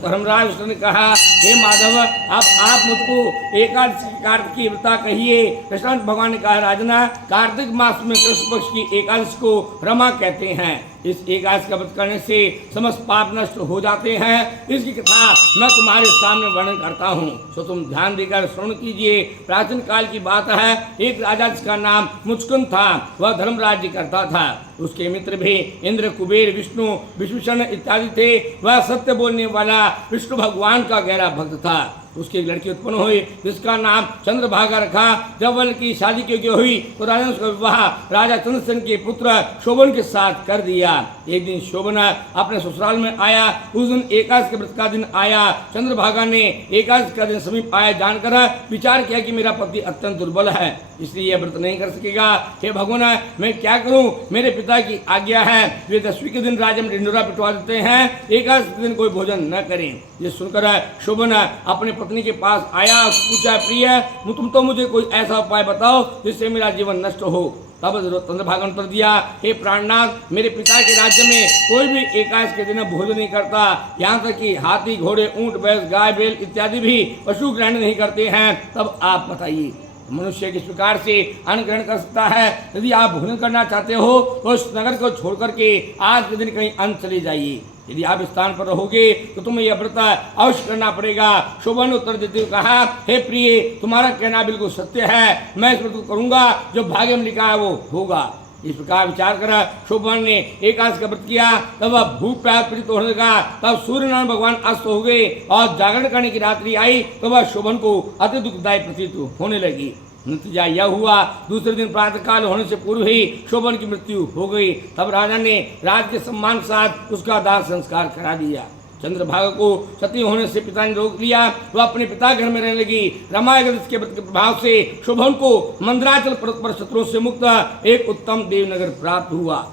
धर्मराज उसने कहा, हे माधव, आप मुझको एकादशी कार्तिक की व्रता कहिए। कृष्ण भगवान ने कहा, राजना, कार्तिक मास में कृष्ण पक्ष की एकादशी को रमा कहते हैं। इस एकादशी का व्रत करने से समस्त पाप नष्ट हो जाते हैं। इसकी कथा मैं तुम्हारे सामने वर्णन करता हूँ, तो तुम ध्यान देकर श्रवण कीजिए। प्राचीन काल की बात है, एक राजा जिसका नाम मुचकुंद था, वह धर्म राज्य करता था। उसके मित्र भी इंद्र, कुबेर, विष्णु, विभीषण इत्यादि थे। वह सत्य बोलने वाला विष्णु भगवान का गहरा भक्त था। उसकी एक लड़की उत्पन्न हुई जिसका नाम चंद्रभागा रखा। जब वह की शादी की हुई तो राजा ने उसका विवाह राजा चंद्रसेन के पुत्र शोभन के साथ कर दिया। एक दिन शोभन अपने ससुराल में आया। उस दिन एकादशी के व्रत का दिन आया। चंद्रभागा ने एकादशी का दिन समीप आया जानकर विचार किया कि मेरा पति अत्यंत दुर्बल है, इसलिए यह व्रत नहीं कर सकेगा। हे भगवान, मैं क्या करूं? मेरे पिता की आज्ञा है, वे 10वीं के दिन राज्य में ढिंढोरा पिटवा देते हैं, एकादशी के दिन कोई भोजन न करें। ये सुनकर शोभन अपने पत्नी के पास आया, पूछा, प्रिय, तुम तो मुझे कोई ऐसा उपाय बताओ जिससे मेरा जीवन नष्ट हो। तब चंद्रभागा ने उत्तर दिया, हे प्राणनाथ, मेरे पिता के राज्य में कोई भी एकादशी के दिन भोजन नहीं करता। यहाँ तक कि हाथी, घोड़े, ऊंट, भैंस, गाय, बैल इत्यादि भी पशु ग्रहण नहीं करते हैं। तब आप बताइए, मनुष्य किस प्रकार से अन्न ग्रहण कर सकता है? यदि आप भोजन करना चाहते हो तो इस नगर को छोड़ करके आज के दिन कहीं अन्य चले जाइए। यदि आप स्थान पर रहोगे तो तुम्हें यह व्रत अवश्य करना पड़ेगा। शोभन ने उत्तर देते हुए कहा, हे प्रिय, तुम्हारा कहना बिल्कुल सत्य है। मैं इस व्रत को करूंगा, जो भाग्य में लिखा है वो होगा। इस प्रकार विचार कर शोभन ने एकादशी का व्रत किया। तब वह भूख प्यास पीड़ित होने लगा। तब सूर्यनारायण भगवान अस्त हो गए और जागरण करने की रात्रि आई तो वह शोभन को अति दुखदायी प्रतीत होने लगी। नतीजा यह हुआ, दूसरे दिन प्रातःकाल होने से पूर्व ही शोभन की मृत्यु हो गई। तब राजा ने राज के सम्मान के साथ उसका दाह संस्कार करा दिया। चंद्रभागा को सती होने से पिता ने रोक लिया। वह अपने पिता घर में रहने लगी। रामायण के व्रत के प्रभाव से शोभन को मंदराचल पर्वत पर शत्रुओं से मुक्त एक उत्तम देवनगर प्राप्त हुआ।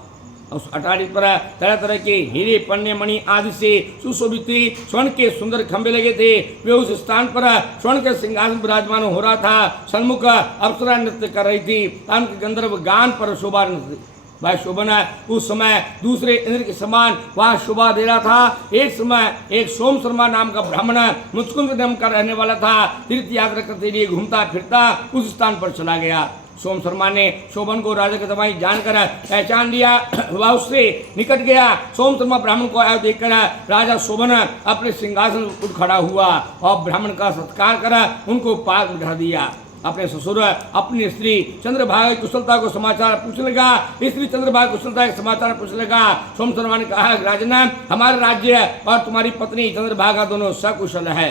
उस अटारी पर तरह तरह के हीरे, पन्ने, मणि आदि से सुशोभित स्वर्ण के सुंदर खंभे लगे थे। वे उस स्थान पर स्वर्ण के सिंहासन विराजमान हो रहा था। सन्मुख अप्सरा नृत्य कर रही थी। उनके गंधर्व गान पर शोभा वह शोभन उस समय दूसरे इंद्र के समान वह शोभा दे रहा था। एक समय एक सोम शर्मा नाम का ब्राह्मण मुचकुंद नाम का रहने वाला था। तीर्थ यात्रा करते लिए घूमता फिरता उस स्थान पर चला गया। सोम शर्मा ने शोभन को राजा के दमाई जानकर पहचान लिया। वह उससे निकट गया। सोम शर्मा ब्राह्मण को आया देखकर राजा शोभन अपने सिंहासन उठ खड़ा हुआ और ब्राह्मण का सत्कार कर उनको पास बिठा दिया। अपने ससुर अपनी स्त्री चंद्रभागा की कुशलता को समाचार पूछने लगा। स्त्री चंद्रभागा कुशलता के समाचार पूछने लगा। सोम शर्मा ने कहा, राजन, हमारा राज्य और तुम्हारी पत्नी चंद्रभागा दोनों सकुशल है।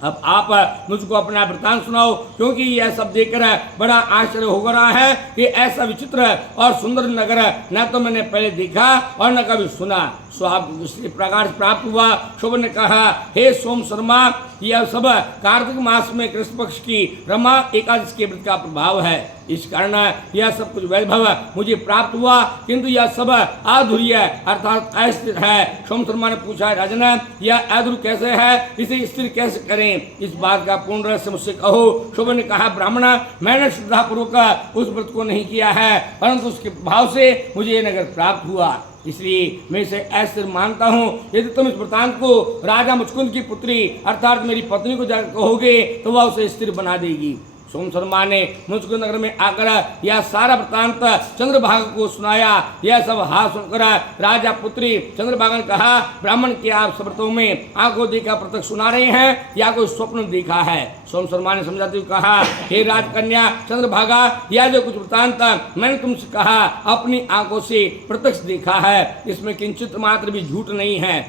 अब आप मुझको अपना वृतांत सुनाओ, क्योंकि यह सब देखकर बड़ा आश्चर्य हो रहा है कि ऐसा विचित्र और सुंदर नगर न तो मैंने पहले देखा और न कभी सुना। सो आप इस प्रकार से प्राप्त हुआ। शोभन ने कहा, हे सोम शर्मा, यह सब कार्तिक मास में कृष्ण पक्ष की रमा एकादशी के व्रत का प्रभाव है। इस कारण यह सब कुछ वैभव मुझे प्राप्त हुआ, किंतु यह सब अधूर्य अर्थात अस्थिर है। सोम शर्मा ने पूछा, राजन, यह अधूर कैसे है? इसे स्थिर कैसे करें? इस बात का पूर्ण रहस्य मुझसे कहो। शोभन ने कहा, ब्राह्मण, मैंने श्रद्धापूर्वक उस व्रत को नहीं किया है, परंतु उसके प्रभाव से मुझे यह नगर प्राप्त हुआ, इसलिए मैं इसे अस्थिर मानता हूँ। यदि तुम इस वृतांत को राजा मुचकुंद की पुत्री अर्थात मेरी पत्नी को जाकर कहोगे तो वह उसे स्थिर बना देगी। सोम शर्मा ने मुचकुंद नगर में आकर यह सारा वृतांत चंद्रभागा को सुनाया। यह सब हाथ सुनकर राजा पुत्री चंद्रभागा ने कहा, ब्राह्मण, क्या आप व्रतों में आंखों देखा प्रत्यक्ष सुना रहे हैं या कोई स्वप्न देखा है? सोम शर्मा ने समझाते हुए कहा, हे राजकन्या चंद्रभागा, यह जो कुछ वृतांत मैंने तुमसे कहा अपनी आंखों से प्रत्यक्ष देखा है, इसमें किंचित मात्र भी झूठ नहीं है,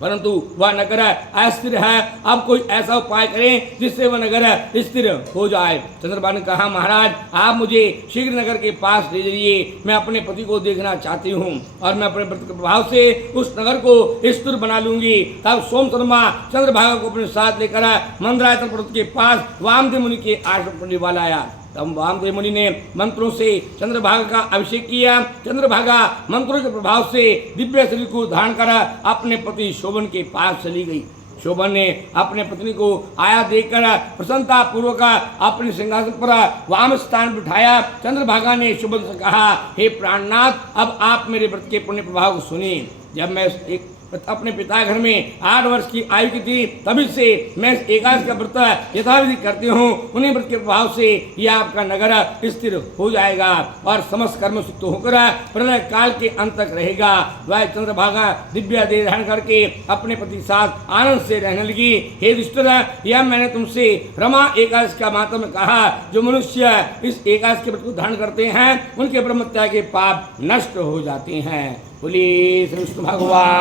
परंतु वह नगर अस्थिर है। अब कोई ऐसा उपाय करें जिससे वह नगर स्थिर हो जाए। चंद्रभागा ने कहा, महाराज, आप मुझे शीघ्र नगर के पास ले जाइए। मैं अपने पति को देखना चाहती हूँ और मैं अपने व्रत के प्रभाव से उस नगर को स्थिर बना लूंगी। तब सोम शर्मा चंद्रभागा को अपने साथ लेकर मंदराचल पर्वत के पास वामदेव मुनि के आश्रम पर निवाल आया। तब वामदेव मुनि ने मंत्रों से चंद्रभागा का अभिषेक किया। चंद्रभागा मंत्रों के प्रभाव से दिव्य शरीर को धारण कर अपने पति शोभन के पास चली गई। शोभन ने अपने पत्नी को आया देखकर प्रसन्नता पूर्वक अपने सिंहासन पर वाम स्थान बिठाया। चंद्रभागा ने शोभन से कहा, हे प्राणनाथ, अब आप मेरे व्रत के पुण्य प्रभाव को सुनिए। जब मैं अपने पिता घर में 8 वर्ष की आयु की थी, तभी से मैं इस एकादशी का व्रत यथाविधि करती हूँ। उन्हीं व्रत के प्रभाव से यह आपका नगर स्थिर हो जाएगा और समस्त कर्म सुक्त होकर प्रलय काल के अंत तक रहेगा। वह चंद्रभागा दिव्य देह धारण करके अपने पति साथ आनंद से रहने लगी। हे दुष्टर, यह मैंने तुमसे रमा एकादशी का महात्म्य कहा। जो मनुष्य इस एकादशी के व्रत को धारण करते हैं उनके ब्रह्मत्या के पाप नष्ट हो जाते हैं। बोलिए श्री विष्णु भगवान।